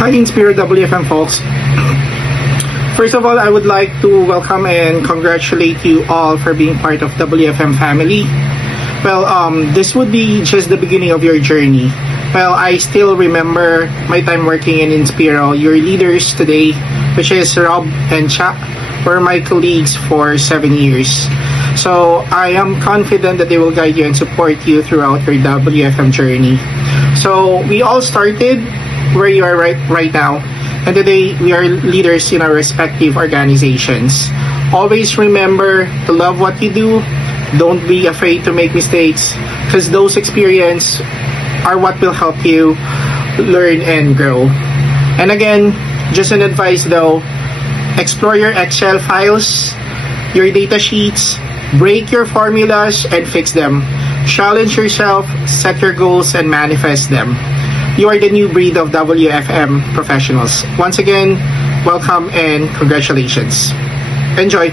Hi, Inspiro WFM folks. First of all, I would like to welcome and congratulate you all for being part of WFM family. Well, this would be just the beginning of your journey. Well, I still remember my time working in Inspiro. Your leaders today, which is Rob and Cha, were my colleagues for 7 years. So I am confident that they will guide you and support you throughout your WFM journey. So we all started where you are right now, and today we are leaders in our respective organizations. Always remember to love what you do. Don't be afraid to make mistakes, because those experiences are what will help you learn and grow. And again, just an advice though, explore your Excel files, your data sheets, break your formulas and fix them. Challenge yourself, set your goals and manifest them. You are the new breed of WFM professionals. Once again, welcome and congratulations. Enjoy!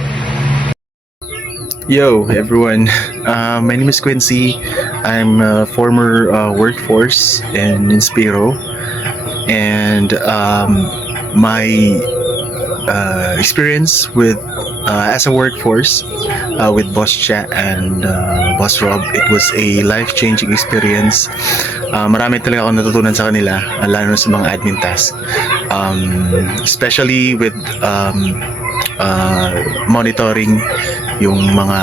Yo, everyone. My name is Quincy. I'm a former workforce in Inspiro. And my experience with as a workforce with Boss Chat and Boss Rob, it was a life-changing experience. Marami talaga ako natutunan sa kanila, lalo na sa mga admin tasks. Especially with monitoring yung mga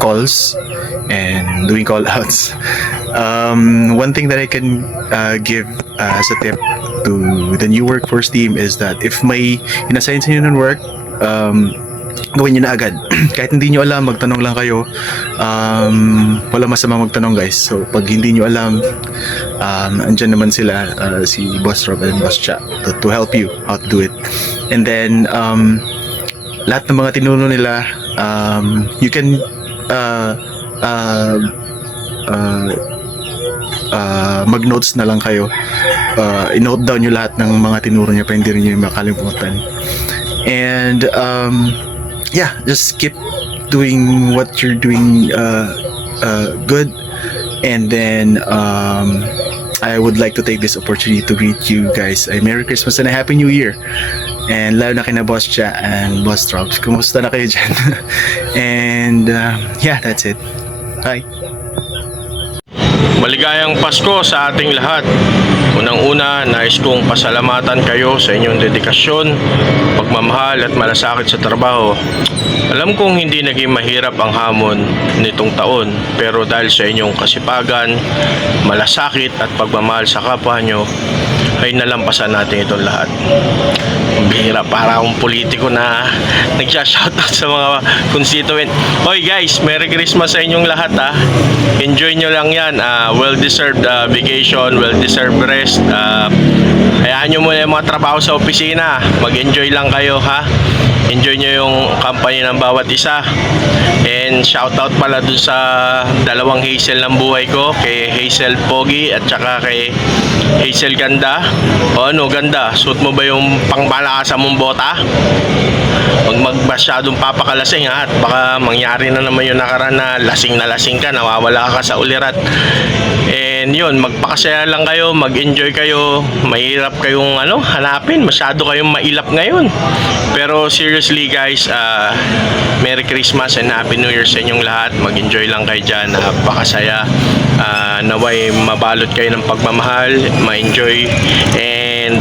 calls and doing call outs. One thing that I can give as a tip to the new workforce team is that if may inassign sa inyo ng work, gawin nyo na agad. Kahit hindi nyo alam, magtanong lang kayo. Wala masama magtanong, guys. So pag hindi nyo alam, andyan naman sila, si Boss Rob and Boss Cha to help you how to do it. And then lahat ng mga tinuno nila, you can mag-notes na lang kayo. I-note down nyo lahat ng mga tinuro nyo para hindi rin nyo makalimutan. And yeah, just keep doing what you're doing good. And then I would like to take this opportunity to greet you guys a Merry Christmas and a Happy New Year. And lalo na kina Boss Cha and Boss Robs, kumusta na kayo dyan? And yeah, that's it. Bye. Maligayang Pasko sa ating lahat. Unang-una, nais kong pasalamatan kayo sa inyong dedikasyon, pagmamahal at malasakit sa trabaho. Alam kong hindi naging mahirap ang hamon nitong taon, pero dahil sa inyong kasipagan, malasakit at pagmamahal sa kapwa nyo, ay nalampasan natin itong lahat. Bihira, para akong politiko na nagsha-shoutout sa mga constituent. Hoy guys, Merry Christmas sa inyong lahat ha. Enjoy nyo lang yan. Well-deserved vacation, well-deserved rest. Hayaan nyo muna yung mga trabaho sa opisina. Mag-enjoy lang kayo ha. Enjoy nyo yung company ng bawat isa. And shoutout pala dun sa dalawang Hazel ng buhay ko, kay Hazel Pogi at saka kay Hazel Ganda. O ano, ganda, suot mo ba yung pangmalakasan mong bota? Huwag masyadong papakalasing ha, at baka mangyari na naman yung nakaraan na lasing ka, nawawala ka sa ulirat. And yun, magpakasaya lang kayo, mag-enjoy kayo. Mahirap kayong hanapin, masyado kayong mailap ngayon. Pero seriously guys, Merry Christmas and Happy New Year sa inyong lahat. Mag-enjoy lang kayo dyan, napakasaya. Naway mabalot kayo ng pagmamahal, ma-enjoy and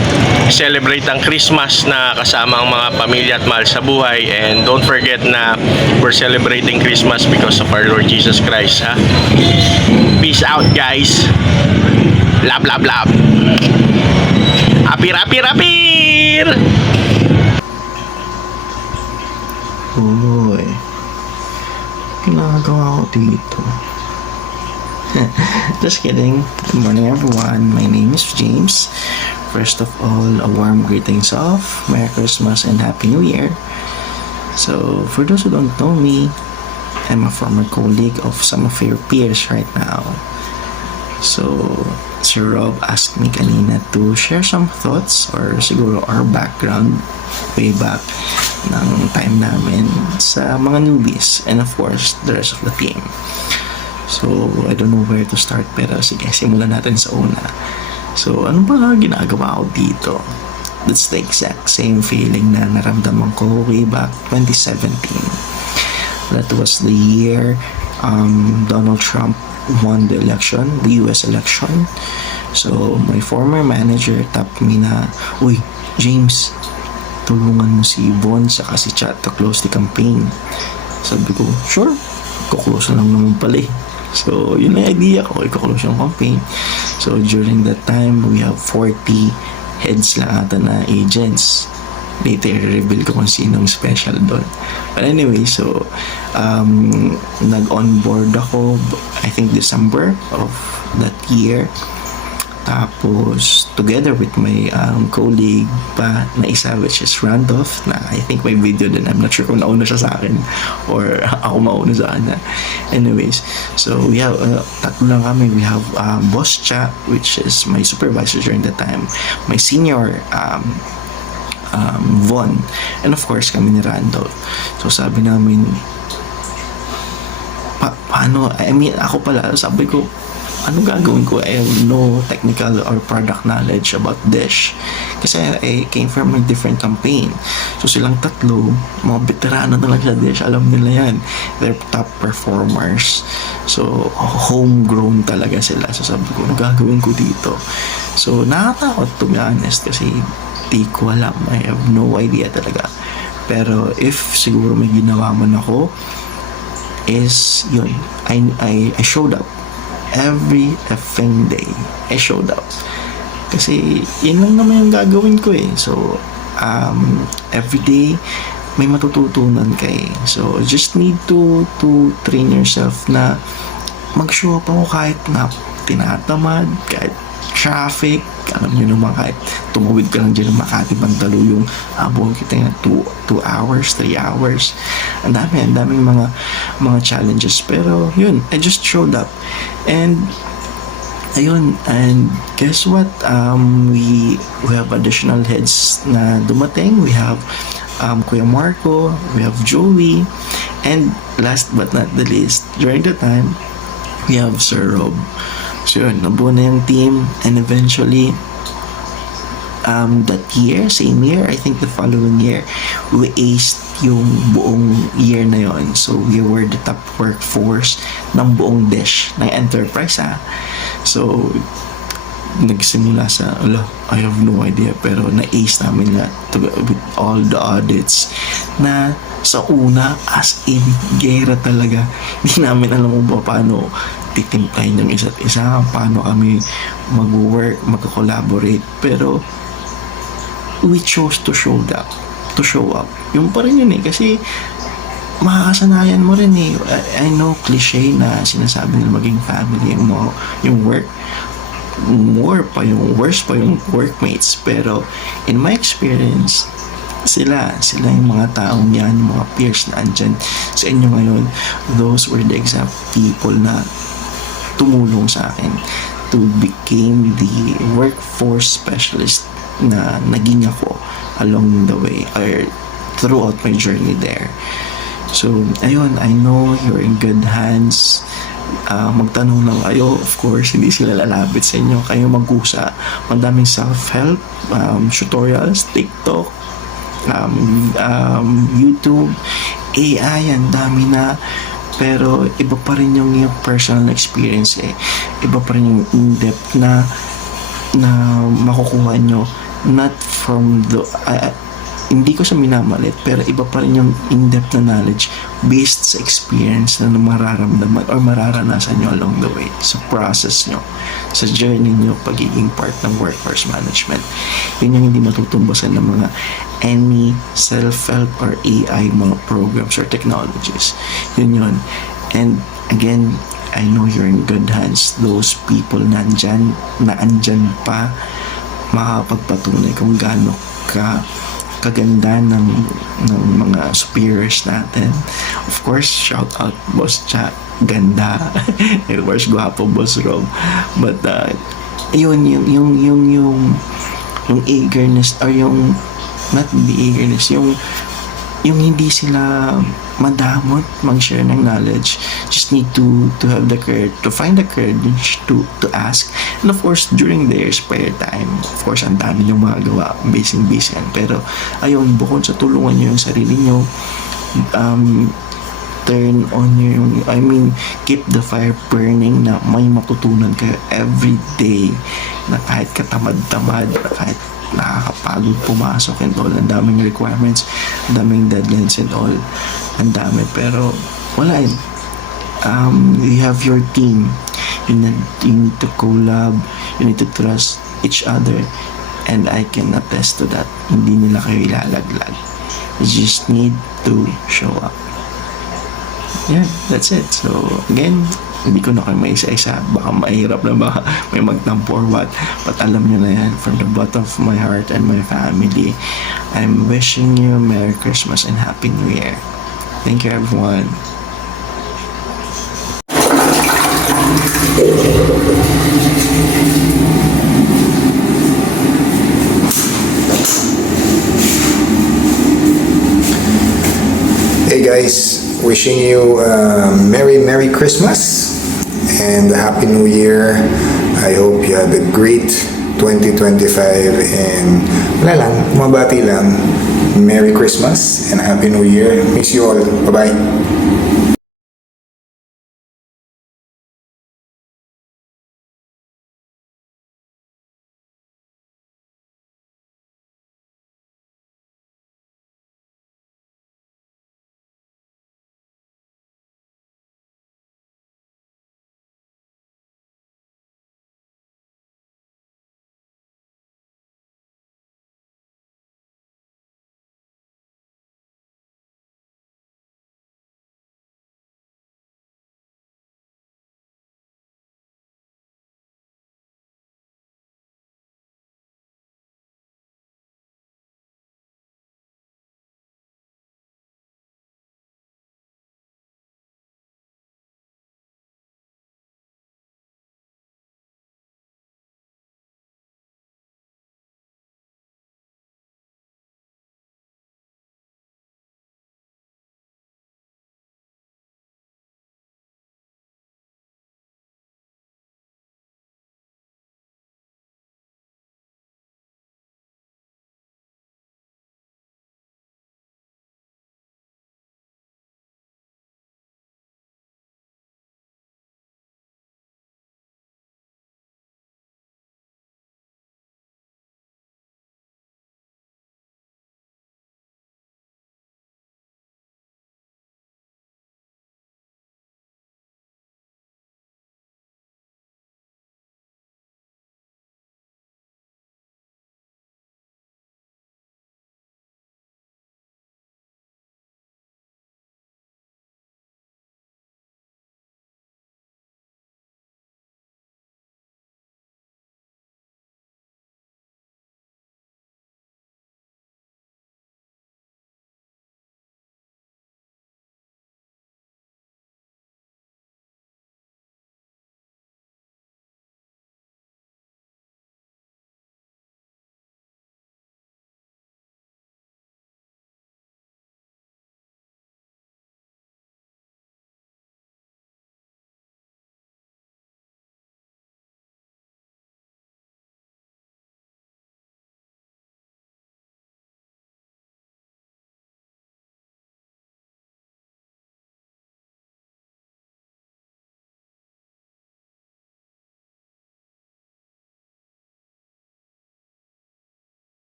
celebrate ang Christmas na kasama ang mga pamilya at mahal sa buhay. And don't forget na we're celebrating Christmas because of our Lord Jesus Christ ha. Peace out guys. Love, love, love. Apir, apir, apir. Uy, ginagawa ko dito. Just kidding. Good morning everyone. My name is James. First of all, a warm greetings of Merry Christmas and Happy New Year. So, for those who don't know me, I'm a former colleague of some of your peers right now. So, Sir Rob asked me kanina to share some thoughts or siguro our background way back ng time namin sa mga newbies and of course the rest of the team. So, I don't know where to start pero sige, simulan natin sa una. So, ano ba ginagawa ko dito? That's the exact same feeling na naramdaman ko way back 2017. That was the year Donald Trump won the election, the US election. So, my former manager tapped me na, "Uy, James, tulungan mo si Von saka si Chat to close the campaign." Sabi ko, sure, kuklose na lang naman pala eh. So, yun ang idea ko, i-close yung campaign. So, during that time, we have 40 heads lang ata na agents. Later, reveal ko kung sinong special doon. But anyway, so, nag-onboard ako, I think December of that year. Tapos, together with my colleague pa na isa, which is Randolph, na I think may video din. I'm not sure kung nauna siya sa akin or ako mauna sa kanya. Anyways, so we have, tatlo lang kami. We have Boss Cha, which is my supervisor during the time. My senior, Von. And of course, kami ni Randolph. So, sabi namin, paano, I mean, ako pala, sabi ko, ano gagawin ko? I have no technical or product knowledge about Dish. Kasi I came from a different campaign. So silang tatlo, mga veterano na lang sa Dish. Alam nila yan. They're top performers. So homegrown talaga sila. So sabi ko, ano gagawin ko dito? So nakatakot, to be honest. Kasi di ko alam. I have no idea talaga. Pero if siguro may ginawa man ako, is yun. I showed up. Every effing day, I showed up. Kasi, yun lang naman yung gagawin ko eh. So, every day, may matututunan ka eh. So, just need to train yourself na mag-show up ako kahit na tinatamad, kahit traffic, alam nyo naman, kahit tumawid ka lang dyan ng Makati Pantaluyong, buong kita nga 2 hours, 3 hours. Ang daming mga challenges. Pero yun, I just showed up. And ayun, and guess what? We have additional heads na dumating. We have Kuya Marco, we have Joey, and last but not the least, during the time, we have Sir Rob. So yun, nabuo na yung team, and eventually, that year, same year, I think the following year, we aced yung buong year na yon. So we were the top workforce ng buong Dish, ng enterprise So nagsimula sa, I have no idea, pero na-ace namin lahat with all the audits na sa una, as in, gera talaga. Hindi namin alam kung paano titimplahin ng isa't isa, paano kami mag-work, mag-collaborate, pero we chose to show up. Yung pa rin yun eh, kasi makakasanayan mo rin eh. I know cliche na sinasabi nila maging family yung work, worse pa yung workmates, pero in my experience, sila yung mga taong yan, mga peers na andyan sa inyo ngayon. Those were the exact people na tumulong sa akin to become the workforce specialist na naging ako along the way or throughout my journey there. So, ayun, I know you're in good hands. Magtanong lang kayo, of course, hindi sila lalapit sa inyo. Kayo mag-usa. Madaming self-help, tutorials, TikTok, YouTube, AI, ang dami na. Pero iba pa rin yung personal experience eh. Iba pa rin yung in-depth na makukuha nyo, not from the hindi ko sa minamalit, pero iba pa rin yung in-depth na knowledge based sa experience na mararamdaman or mararanasan nyo along the way, sa process nyo, sa journey nyo, pagiging part ng workforce management. Yun yung hindi matutumbasan ng mga any self-help or AI mga programs or technologies. Yun. And again, I know you're in good hands. Those people na andyan pa, makapagpatunay kung gaano kaganda ng mga superiors natin. Of course, shout out Boss Cha, ganda. Of course, guwapo Boss Rob. But yun yung eagerness or yung not the eagerness, yung yung hindi sila madamot mag-share ng knowledge. Just need to have the courage, to find the courage to ask. And of course, during their spare time, of course, ang dami yung mga gawa, busy yan. Pero ayun, bukod sa tulungan nyo yung sarili nyo, turn on yung, keep the fire burning na may matutunan kayo every day, na kahit katamad-tamad, na kahit nakakapagod pumasok and all, ang daming requirements, ang daming deadlines and all, ang dami, pero wala yun. You have your team, you need to collab, you need to trust each other, and I can attest to that. Hindi nila kayo ilalaglag, you just need to show up. Yeah, that's it. So again, hindi ko na kayo may isa-isa, baka mahirap na, baka may magtampo or what, but alam nyo na yan, from the bottom of my heart and my family, I'm wishing you Merry Christmas and Happy New Year. Thank you, everyone. Hey guys, wishing you Merry Christmas and a Happy New Year. I hope you have a great 2025 and wala lang, mabati lang. Merry Christmas and Happy New Year. Miss you all. Bye-bye.